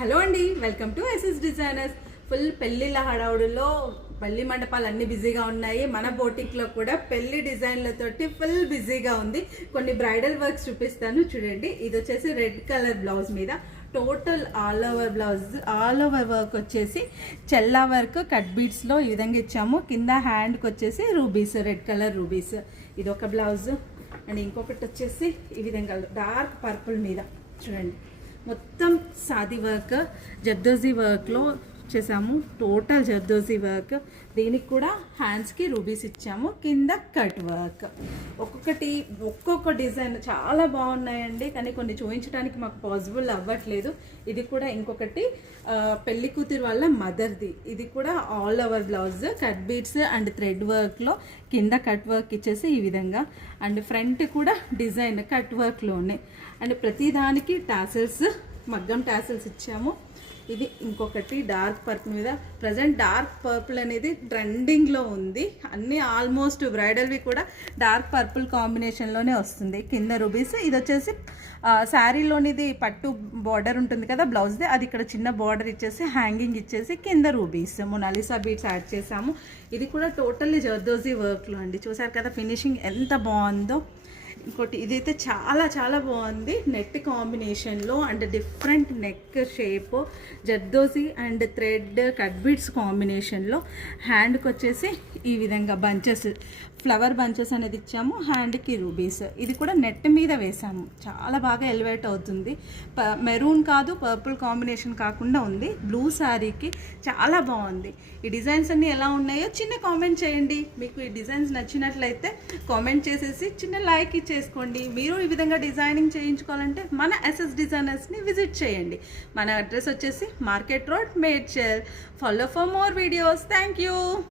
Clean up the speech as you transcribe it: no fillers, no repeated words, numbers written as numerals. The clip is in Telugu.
హలో అండి, welcome to SS designers. Full పెళ్లిళ్ళ హడావుడిలో పెళ్లి మండపాలు అన్ని బిజీగా ఉన్నాయి. మన బోటిక్లో కూడా పెళ్లి డిజైన్లతోటి ఫుల్ బిజీగా ఉంది. కొన్ని బ్రైడల్ వర్క్స్ చూపిస్తాను చూడండి. ఇది వచ్చేసి రెడ్ కలర్ బ్లౌజ్ మీద total all over blouse, all over work వచ్చేసి చెల్లా వర్క్ కట్ బీడ్స్లో ఈ విధంగా ఇచ్చాము. కింద హ్యాండ్కి వచ్చేసి రూబీస్, రెడ్ కలర్ రూబీస్. ఇది ఒక బ్లౌజ్. అండ్ ఇంకొకటి వచ్చేసి ఈ విధంగా డార్క్ పర్పుల్ మీద చూడండి, మొత్తం సాది వర్క్, జర్దోజీ వర్క్లో చేసాము. Total zardozi work. దీనికి కూడా హ్యాండ్స్కి రూబీస్ ఇచ్చాము. కింద కట్ వర్క్. ఒక్కొక్క డిజైన్ చాలా బాగున్నాయండి, కానీ కొన్ని చూపించడానికి మాకు పాసిబుల్ అవ్వట్లేదు. ఇది కూడా ఇంకొకటి పెళ్లి కూతురు వాళ్ళ మదర్ది. ఇది కూడా all over blouse, cut beads and thread వర్క్లో కింద కట్ వర్క్ ఇచ్చేసి ఈ విధంగా. అండ్ ఫ్రంట్ కూడా డిజైన్ కట్ వర్క్లోనే. అండ్ ప్రతిదానికి టాసల్స్, మగ్గం టాసల్స్ ఇచ్చాము. ఇది ఇంకొకటి డార్క్ పర్పుల్ మీద. ప్రజెంట్ డార్క్ పర్పుల్ అనేది ట్రెండింగ్లో ఉంది. అన్నీ ఆల్మోస్ట్ బ్రైడల్వి కూడా డార్క్ పర్పుల్ కాంబినేషన్లోనే వస్తుంది. కింద రూబీస్. ఇది వచ్చేసి శారీలోనిది పట్టు బార్డర్ ఉంటుంది కదా బ్లౌజ్ది, అది ఇక్కడ చిన్న బార్డర్ ఇచ్చేసి హ్యాంగింగ్ ఇచ్చేసి కింద రూబీస్, మొనాలిసా బీడ్స్ యాడ్ చేసాము. ఇది కూడా టోటల్లీ జర్దోజీ వర్క్లో అండి. చూసారు కదా ఫినిషింగ్ ఎంత బాగుందో. ఇంకోటి ఇదైతే చాలా చాలా బాగుంది, నెట్ కాంబినేషన్లో and different neck shape, zardozi and thread cut beads కాంబినేషన్లో. హ్యాండ్కి వచ్చేసి ఈ విధంగా బంచెస్, ఫ్లవర్ బంచెస్ అనేది ఇచ్చాము. హ్యాండ్కి రూబీస్. ఇది కూడా నెట్ మీద వేసాము. చాలా బాగా ఎలివేట్ అవుతుంది. మెరూన్ కాదు, పర్పుల్ కాంబినేషన్ కాకుండా ఉంది. బ్లూ శారీకి చాలా బాగుంది. ఈ డిజైన్స్ అన్నీ ఎలా ఉన్నాయో చిన్న కామెంట్ చేయండి. మీకు ఈ డిజైన్స్ నచ్చినట్లయితే కామెంట్ చేసేసి చిన్న లైక్ ఇచ్చేసుకోండి. మీరు ఈ విధంగా డిజైనింగ్ చేయించుకోవాలంటే మన ఎస్ఎస్ డిజైనర్స్ని విజిట్ చేయండి. మన అడ్రస్ వచ్చేసి market road, Medchal. Follow for more videos. Thank you.